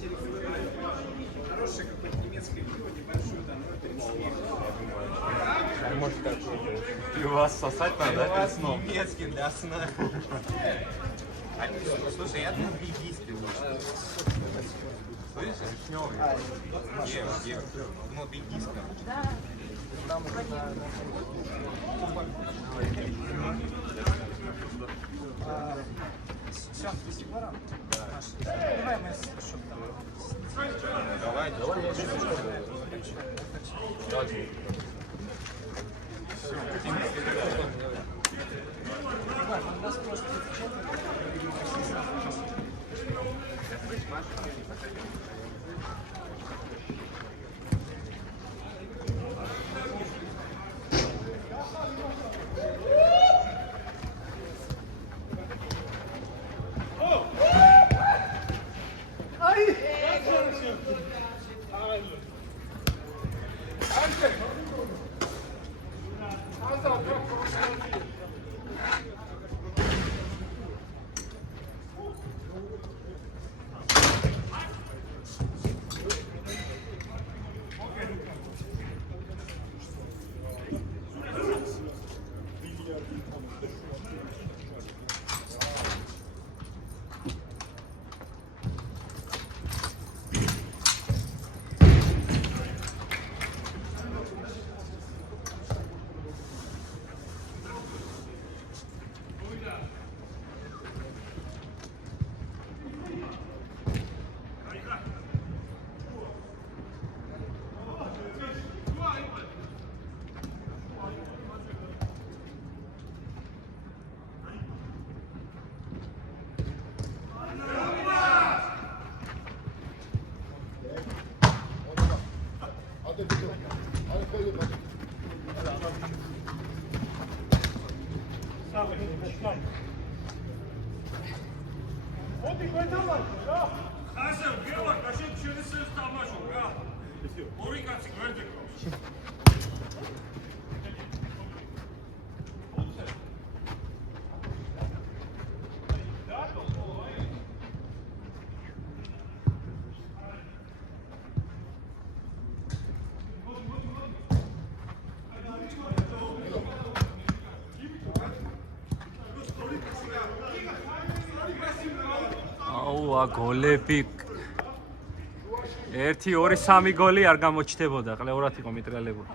Хороший какой-то немецкий пиво, небольшой, там 0,35. Может как вас сосать надо, да, перед сном? Немецкий для сна. Слушай, я тут бельгийский лучше. Слышишь? Ев. Ну, бельгийская. Сейчас, ты сигнал? Да. Давай мы что там. Давай. У нас просто გოლები 1 2 3 გოლი არ გამოჩნდებოდა, ყლეურად იყო მიტრიალებული.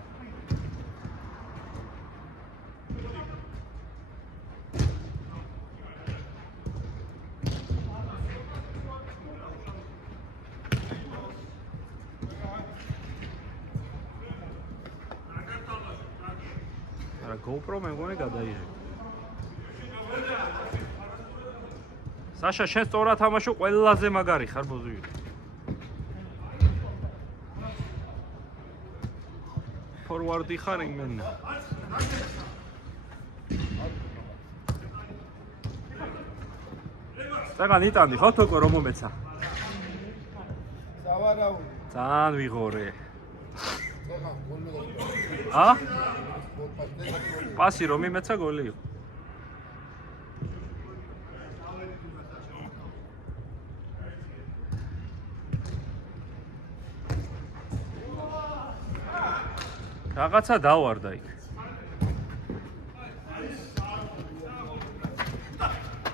არა GoPro მე მგონი გადაიღე. Саша, შენ სწორად თამაშო, ყველაზე მაგარი ხარ ბოზუი. ფორვარდი ხარ იმენ. წაგან იტანდი ხო თოკო რომ მომეცა? სავარაუდო. ძალიან ვიღორე. წაგან გოლი. ა? პასი რომ იმეცა გოლი იყო. რაღაცა დავარდა იქ.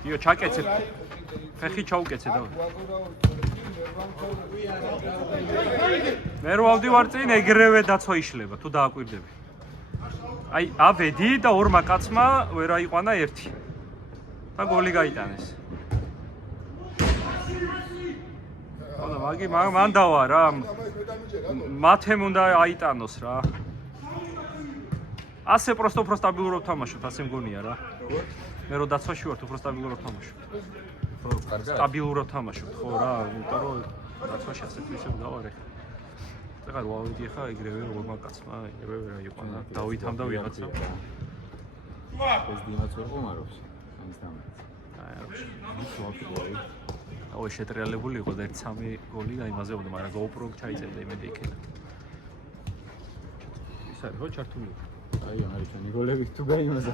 იო ჩაკეცე. ფეხი ჩაუკეცე და. მე რო ავდივარ წინ ეგრევე დაცვა იშლება თუ დააკვირდები. აი აბედი და ორმა კაცმა ვერ აიყვანა ერთი. და გოლი გაიტანეს. ხოდა მაგი მან დავა რა. მათემ უნდა აიტანოს რა. ასე უფრო სტაბილურად თამაშობ, ასე მგონია რა. მე რო დაცვაში ვარ, უფრო სტაბილურად თამაშობ. ხო, კარგად. სტაბილურად თამაშობ, ხო რა, იმიტომ რომ დაცვაში ასე თუ ისე დავარ ეხლა. ეხლა რა ავიდი ხა ეგრევე ორმა კაცმა, ეგრევე რა იყვანა, დავითამდა ვიღაცა. ეს დინაც ვერ ხომარობს. ამის დამეთ. აი რა. აუ შეტრიალებული იყო და 1-3 გოლი და იმაზე უნდა, მაგრამ GoPro ჩაიწერდა იმედი იქედა. ის არის ხო ჩართული? აი, არის ჩვენი გოლები თუ გაიმაზა.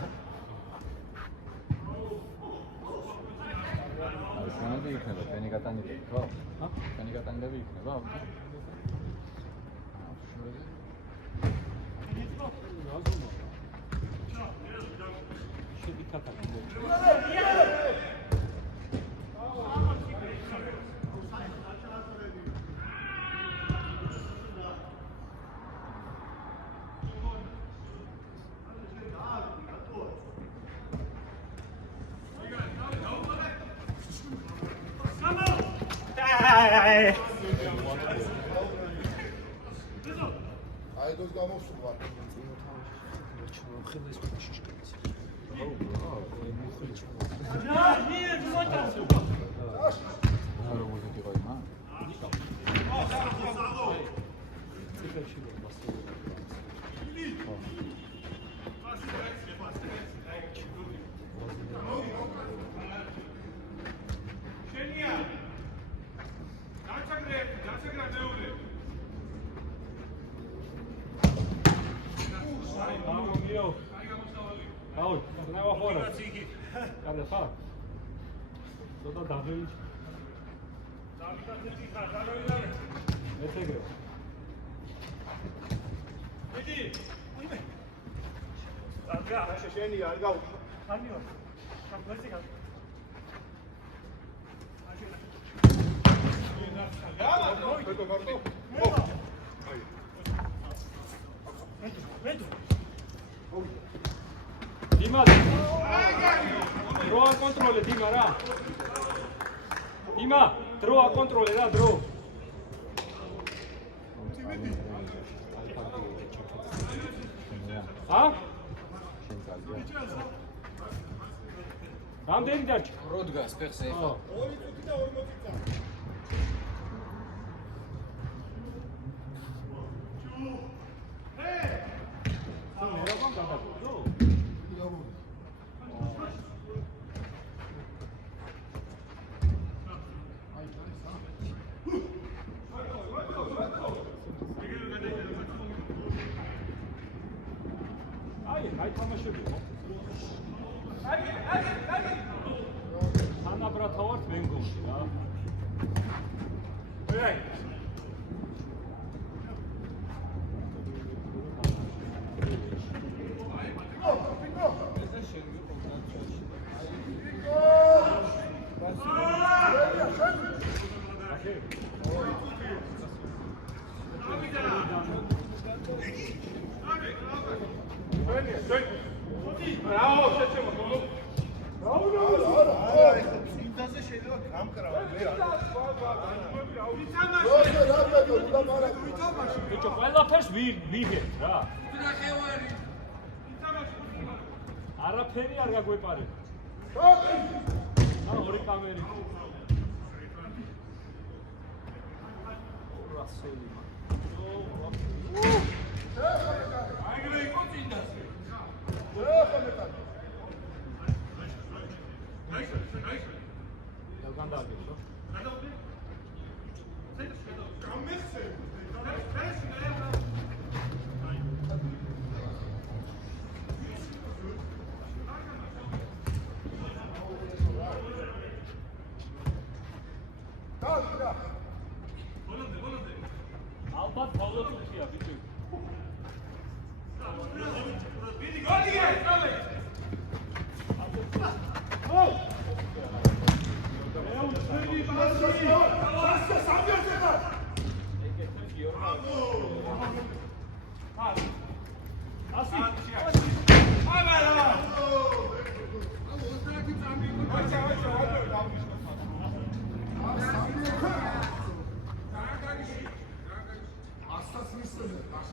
აი, სანადე გატანები იქნება, ჩვენი გატანები, ხო? ჰა? ჩვენი გატანები იქნება? აიგოს გამოსულა. აუ, ნავა ხორა. კარგი ხარ? ცოტა დაბელი. დავიტაცი ხარ, დავიდავე. მეთეგე. მიდი. უიმე. აღა, შენი არ გაუ. ხანიო. სამბერცი გა. Dima, draw control, Dima, ra. Dima, draw control, ra, draw. Ha? რამდენი დარჩა? როდგას ფეხს ეხა. 2 წუთი და 40 წუთი. აი თამაშები ხო? ანა ბრატა ვარ ვენგოში რა. აი ბიჭო, ყველაფერს ვიგეთ რა. არაფერი არ გაგვეპარება. ორი კამერი. ალბათ ბოლოსია ბიჭო. Oh!